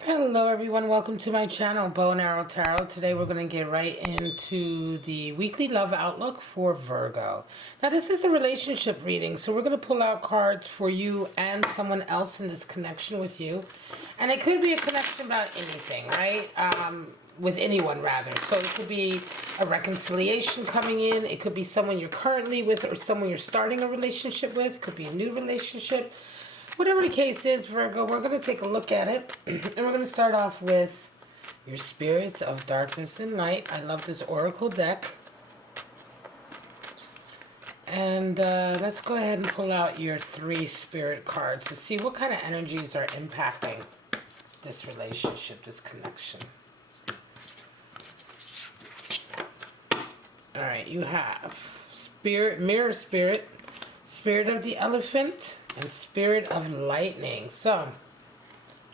Hello everyone, welcome to my channel, Bow and Arrow Tarot. Today we're going to get right into the weekly love outlook for Virgo. Now this is a relationship reading, so we're going to pull out cards for you and someone else in this connection with you. And it could be a connection about anything, right? With anyone rather. So it could be a reconciliation coming in. It could be someone you're currently with or someone you're starting a relationship with. It could be a new relationship. Whatever the case is, Virgo, we're going to take a look at it. And we're going to start off with your spirits of darkness and light. I love this oracle deck. And let's go ahead and pull out your 3 spirit cards to see what kind of energies are impacting this relationship, this connection. Alright, you have Spirit, Mirror Spirit, Spirit of the Elephant, and Spirit of Lightning. So,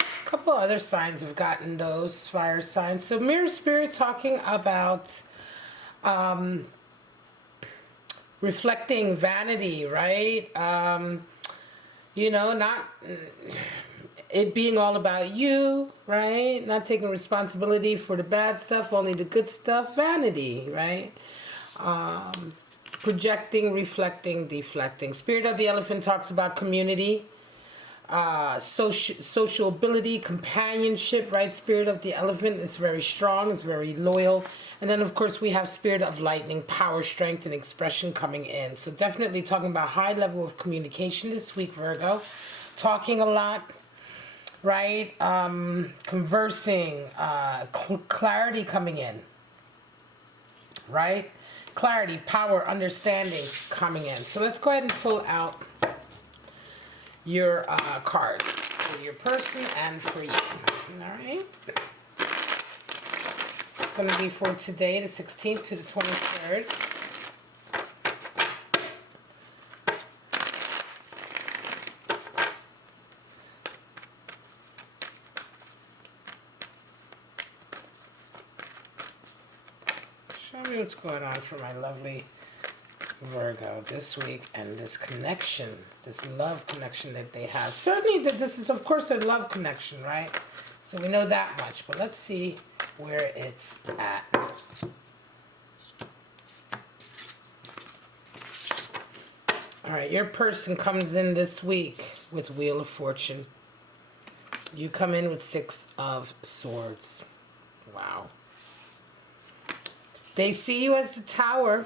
a couple other signs have gotten those fire signs. So, Mirror Spirit talking about reflecting vanity, right? You know, not it being all about you, right? Not taking responsibility for the bad stuff, only the good stuff. Vanity, right? Projecting, reflecting, deflecting. Spirit of the Elephant talks about community, social ability, companionship, right? Spirit of the Elephant is very strong, is very loyal. And then, of course, we have Spirit of Lightning, power, strength, and expression coming in. So definitely talking about high level of communication this week, Virgo. Talking a lot, right? Conversing, clarity coming in, right? Clarity, power, understanding coming in. So let's go ahead and pull out your cards for your person and for you. All right. It's going to be for today, the 16th to the 23rd. Show me what's going on for my lovely Virgo this week and this connection, this love connection that they have. Certainly that this is, of course, a love connection, right? So we know that much, but let's see where it's at. All right, your person comes in this week with Wheel of Fortune. You come in with 6 of Swords. Wow. They see you as the Tower.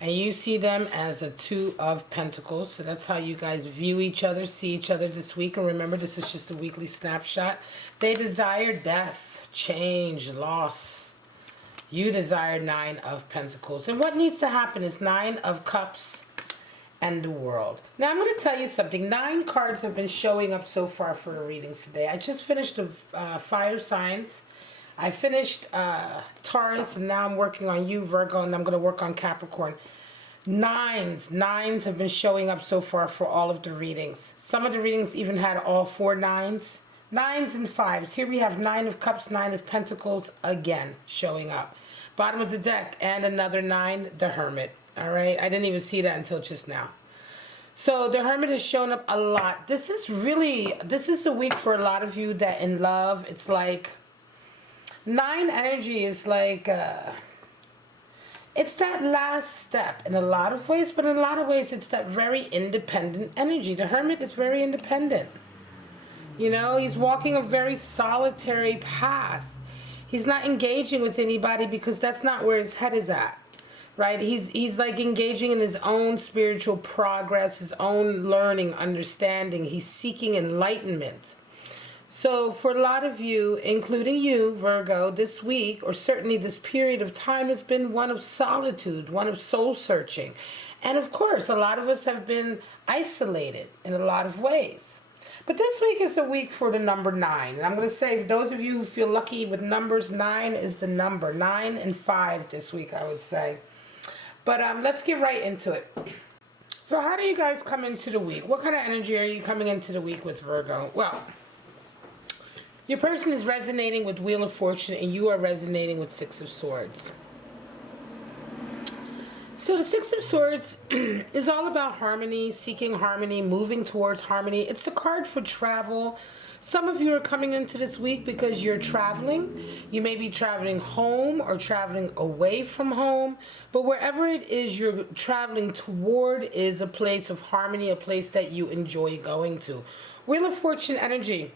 And you see them as a 2 of Pentacles. So that's how you guys view each other, see each other this week. And remember, this is just a weekly snapshot. They desire death, change, loss. You desire 9 of Pentacles. And what needs to happen is 9 of Cups and the World. Now, I'm going to tell you something. 9 cards have been showing up so far for the readings today. I just finished the fire signs. I finished Taurus, and now I'm working on you, Virgo, and I'm going to work on Capricorn. Nines have been showing up so far for all of the readings. Some of the readings even had all 4 nines. 9s and 5s. Here we have 9 of Cups, 9 of Pentacles, again, showing up. Bottom of the deck, and another 9, the Hermit. All right, I didn't even see that until just now. So the Hermit has shown up a lot. This is a week for a lot of you that in love, it's like 9 energy is like, it's that last step in a lot of ways, but in a lot of ways it's that very independent energy. The Hermit is very independent. You know, he's walking a very solitary path. He's not engaging with anybody because that's not where his head is at, right? He's like engaging in his own spiritual progress, his own learning, understanding. He's seeking enlightenment. So for a lot of you, including you, Virgo, this week, or certainly this period of time has been one of solitude, one of soul searching. And of course, a lot of us have been isolated in a lot of ways. But this week is a week for the number 9. And I'm going to say, for those of you who feel lucky with numbers, 9 is the number. 9 and 5 this week, I would say. But let's get right into it. So how do you guys come into the week? What kind of energy are you coming into the week with, Virgo? Well, your person is resonating with Wheel of Fortune, and you are resonating with 6 of Swords. So the Six of Swords is all about harmony, seeking harmony, moving towards harmony. It's the card for travel. Some of you are coming into this week because you're traveling. You may be traveling home or traveling away from home. But wherever it is you're traveling toward is a place of harmony, a place that you enjoy going to. Wheel of Fortune energy.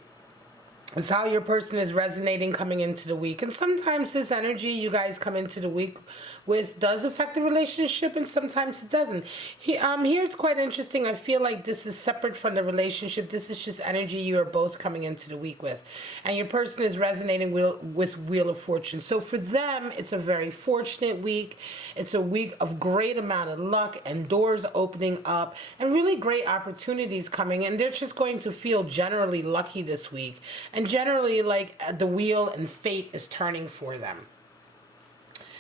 It's how your person is resonating coming into the week. And sometimes this energy you guys come into the week with does affect the relationship, and sometimes it doesn't. Here it's quite interesting. I feel like this is separate from the relationship. This is just energy you are both coming into the week with. And your person is resonating with Wheel of Fortune. So for them, it's a very fortunate week. It's a week of great amount of luck and doors opening up and really great opportunities coming. And they're just going to feel generally lucky this week. And generally, like, the wheel and fate is turning for them.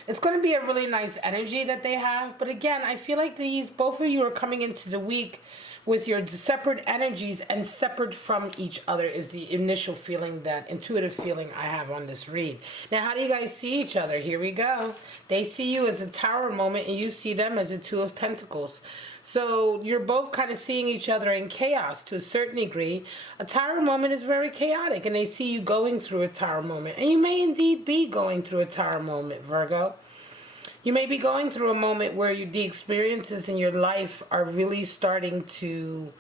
It's going to be a really nice energy that they have. But again, I feel like both of you are coming into the week with your separate energies and separate from each other is the initial feeling, that intuitive feeling I have on this read. Now, how do you guys see each other? Here we go. They see you as a Tower moment and you see them as a Two of Pentacles. So you're both kind of seeing each other in chaos to a certain degree. A Tower moment is very chaotic, and they see you going through a Tower moment. And you may indeed be going through a Tower moment, Virgo. You may be going through a moment where the experiences in your life are really starting to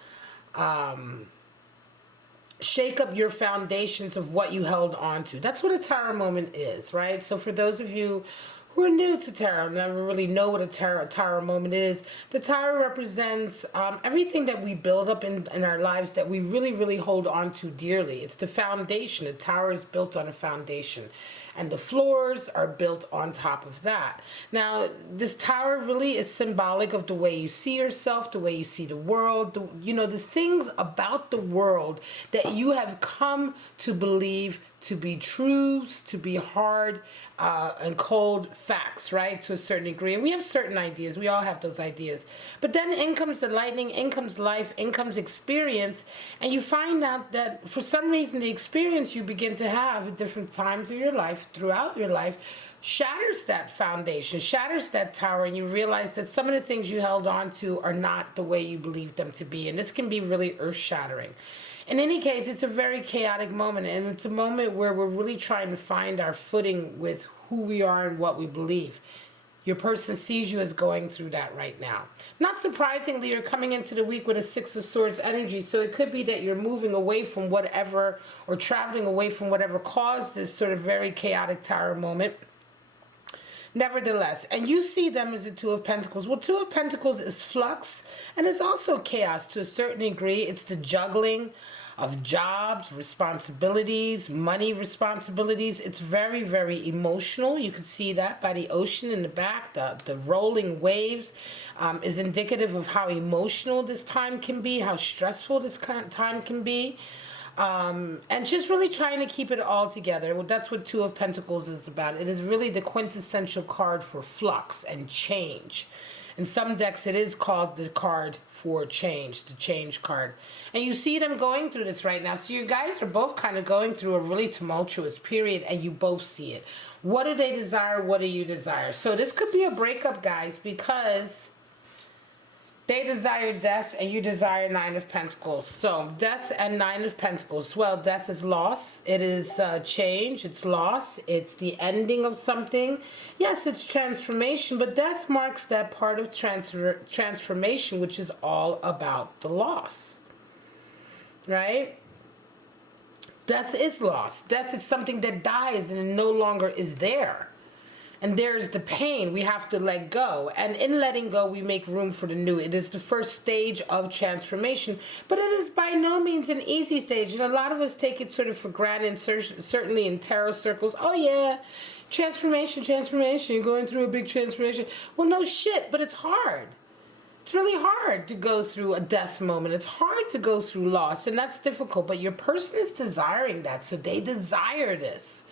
shake up your foundations of what you held on to. That's what a Tower moment is, right? So for those of you who are new to tarot, never really know what a tower moment is, the tower represents everything that we build up in our lives that we really, really hold on to dearly. It's the foundation. A tower is built on a foundation, and the floors are built on top of that. Now, this tower really is symbolic of the way you see yourself, the way you see the world, the things about the world that you have come to believe to be truths, to be hard and cold facts, right, to a certain degree. And we have certain ideas. We all have those ideas. But then in comes the lightning, in comes life, in comes experience, and you find out that for some reason the experience you begin to have at different times of your life, throughout your life, shatters that foundation, shatters that tower, and you realize that some of the things you held on to are not the way you believed them to be. And this can be really earth-shattering. In any case, it's a very chaotic moment, and it's a moment where we're really trying to find our footing with who we are and what we believe. Your person sees you as going through that right now. Not surprisingly, you're coming into the week with a Six of Swords energy, so it could be that you're moving away from whatever, or traveling away from whatever caused this sort of very chaotic tower moment. Nevertheless, and you see them as a Two of Pentacles. Well, Two of Pentacles is flux, and it's also chaos to a certain degree. It's the juggling of jobs, responsibilities, money responsibilities. It's very, very emotional. You can see that by the ocean in the back. The rolling waves is indicative of how emotional this time can be, how stressful this time can be. And just really trying to keep it all together. Well, that's what Two of Pentacles is about. It is really the quintessential card for flux and change. In some decks, it is called the card for change, the change card. And you see them going through this right now. So you guys are both kind of going through a really tumultuous period, and you both see it. What do they desire? What do you desire? So this could be a breakup, guys, because they desire death and you desire Nine of Pentacles. So death and Nine of Pentacles. Well, death is loss. It is change. It's loss. It's the ending of something. Yes, it's transformation, but death marks that part of transformation, which is all about the loss. Right? Death is loss. Death is something that dies and it no longer is there. And there's the pain we have to let go. And in letting go, we make room for the new. It is the first stage of transformation. But it is by no means an easy stage. And a lot of us take it sort of for granted, certainly in tarot circles. Oh, yeah, transformation. You're going through a big transformation. Well, no shit, but it's hard. It's really hard to go through a death moment. It's hard to go through loss, and that's difficult. But your person is desiring that, so they desire this.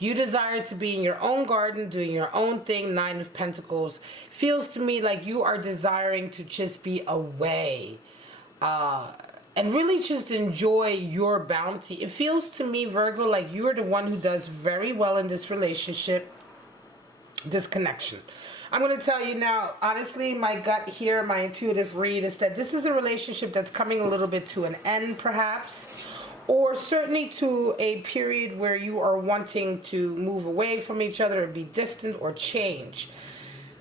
You desire to be in your own garden, doing your own thing. Nine of Pentacles feels to me like you are desiring to just be away and really just enjoy your bounty. It feels to me, Virgo, like you are the one who does very well in this relationship, this connection. I'm going to tell you now, honestly, my gut here, my intuitive read is that this is a relationship that's coming a little bit to an end, perhaps, or certainly to a period where you are wanting to move away from each other or be distant or change.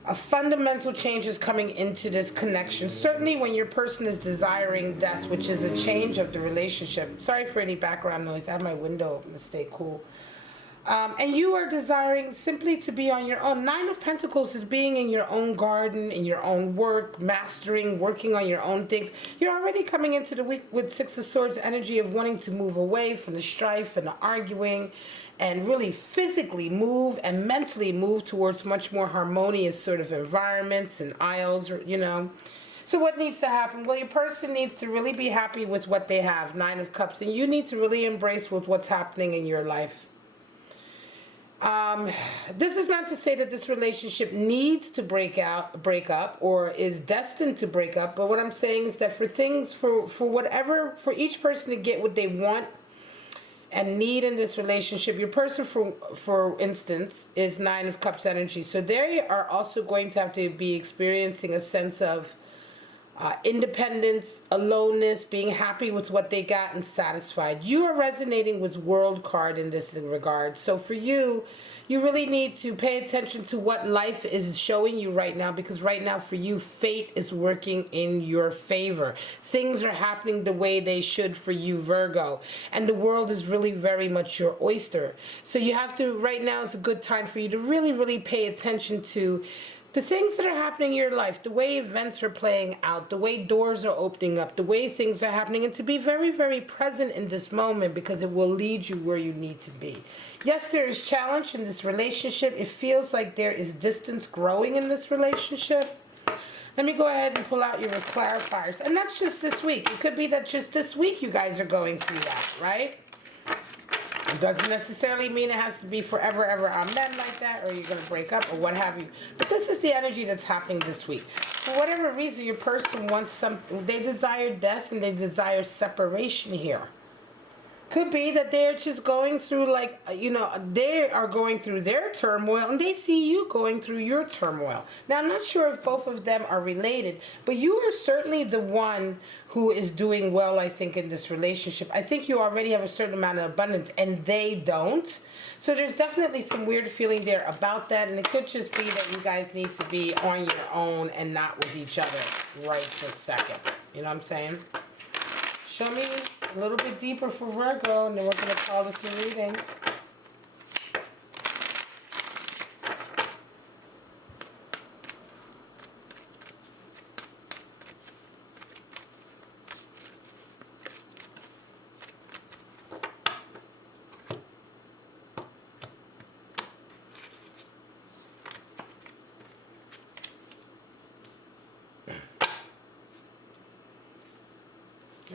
A fundamental change is coming into this connection. Certainly when your person is desiring death, which is a change of the relationship. Sorry for any background noise. I have my window open to stay cool. And you are desiring simply to be on your own. Nine of Pentacles is being in your own garden, in your own work, mastering, working on your own things. You're already coming into the week with Six of Swords energy of wanting to move away from the strife and the arguing, and really physically move and mentally move towards much more harmonious sort of environments and aisles, or, you know. So what needs to happen? Well, your person needs to really be happy with what they have, Nine of Cups, and you need to really embrace with what's happening in your life. This is not to say that this relationship needs to break up, or is destined to break up. But what I'm saying is that for things, for each person to get what they want and need in this relationship, your person, for instance, is Nine of Cups energy. So they are also going to have to be experiencing a sense of independence, aloneness, being happy with what they got and satisfied. You are resonating with World card in this regard. So for you, you really need to pay attention to what life is showing you right now, because right now for you, fate is working in your favor. Things are happening the way they should for you, Virgo. And the world is really very much your oyster. So you have to, right now is a good time for you to really, really pay attention to the things that are happening in your life, the way events are playing out, the way doors are opening up, the way things are happening, and to be very, very present in this moment, because it will lead you where you need to be. Yes, there is challenge in this relationship. It feels like there is distance growing in this relationship. Let me go ahead and pull out your clarifiers. And that's just this week. It could be that just this week you guys are going through that, right? It doesn't necessarily mean it has to be forever, ever, amen, like that, or you're going to break up, or what have you. But this is the energy that's happening this week. For whatever reason, your person wants something. They desire death and they desire separation here. Could be that they're just going through, like, you know, they are going through their turmoil and they see you going through your turmoil. Now, I'm not sure if both of them are related, but you are certainly the one who is doing well, I think, in this relationship. I think you already have a certain amount of abundance and they don't. So there's definitely some weird feeling there about that. And it could just be that you guys need to be on your own and not with each other right this second. You know what I'm saying? Show me a little bit deeper for Virgo, and then we're going to call this a reading.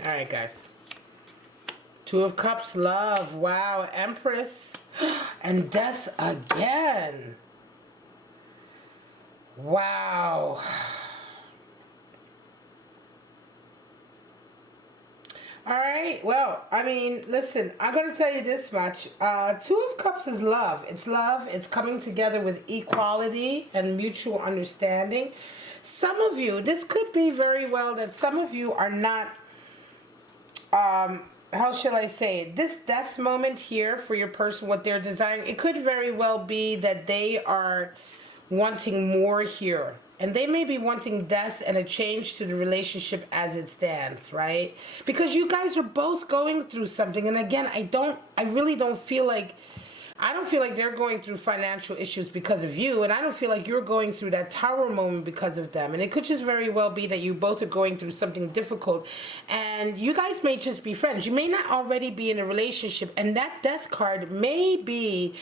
All right, guys. Two of Cups, love. Wow, Empress. And death again. Wow. All right, well, I mean, listen, I'm going to tell you this much. Two of Cups is love. It's love. It's coming together with equality and mutual understanding. Some of you, this could be very well that some of you are not, how shall I say it? This death moment here for your person, what they're desiring, it could very well be that they are wanting more here. And they may be wanting death and a change to the relationship as it stands, right? Because you guys are both going through something. And again, I don't feel like they're going through financial issues because of you, and I don't feel like you're going through that tower moment because of them. And it could just very well be that you both are going through something difficult, and you guys may just be friends. You may not already be in a relationship, and that death card may be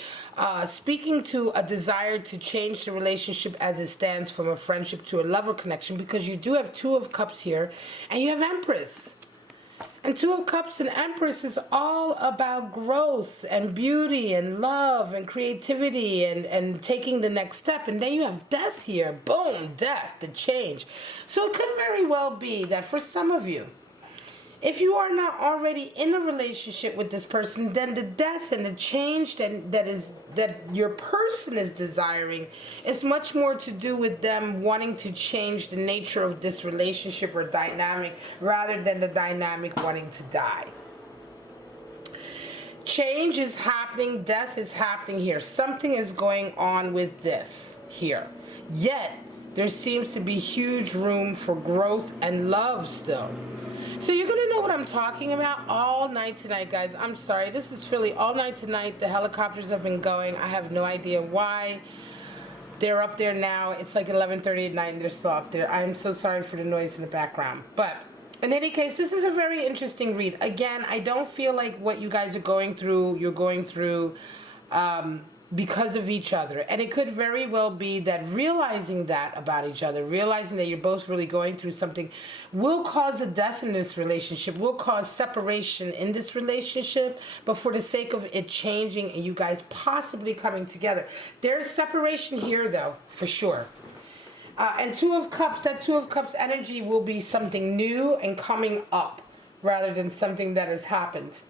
speaking to a desire to change the relationship as it stands from a friendship to a lover connection, because you do have Two of Cups here, and you have Empress. And Two of Cups and Empress is all about growth and beauty and love and creativity and taking the next step. And then you have death here. Boom, death, the change. So it could very well be that for some of you, If you are not already in a relationship with this person, then the death and the change that your person is desiring is much more to do with them wanting to change the nature of this relationship or dynamic rather than the dynamic wanting to die. Change is happening, death is happening here. Something is going on with this here. Yet, there seems to be huge room for growth and love still. So you're going to know what I'm talking about all night tonight, guys. I'm sorry. This is Philly all night tonight. The helicopters have been going. I have no idea why. They're up there now. It's like 11:30 at night and they're still up there. I'm so sorry for the noise in the background. But in any case, this is a very interesting read. Again, I don't feel like what you guys are going through, you're going through because of each other. And it could very well be that realizing that about each other, realizing that you're both really going through something, will cause a death in this relationship, will cause separation in this relationship, but for the sake of it changing and you guys possibly coming together. There's separation here, though, for sure. And Two of Cups, that Two of Cups energy will be something new and coming up rather than something that has happened.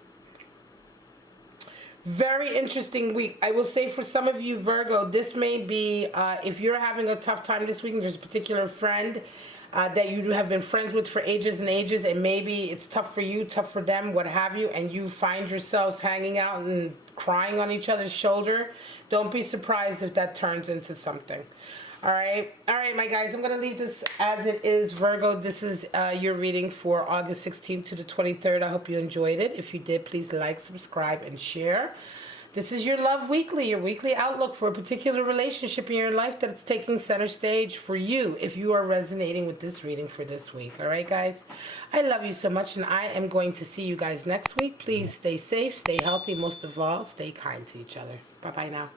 Very interesting week. I will say for some of you, Virgo, this may be, if you're having a tough time this week and there's a particular friend that you have been friends with for ages and ages, and maybe it's tough for you, tough for them, what have you, and you find yourselves hanging out and crying on each other's shoulder, don't be surprised if that turns into something. All right, my guys, I'm going to leave this as it is, Virgo. This is your reading for August 16th to the 23rd. I hope you enjoyed it. If you did, please like, subscribe, and share. This is your Love Weekly, your weekly outlook for a particular relationship in your life that's taking center stage for you if you are resonating with this reading for this week. All right, guys? I love you so much, and I am going to see you guys next week. Please stay safe, stay healthy, most of all, stay kind to each other. Bye-bye now.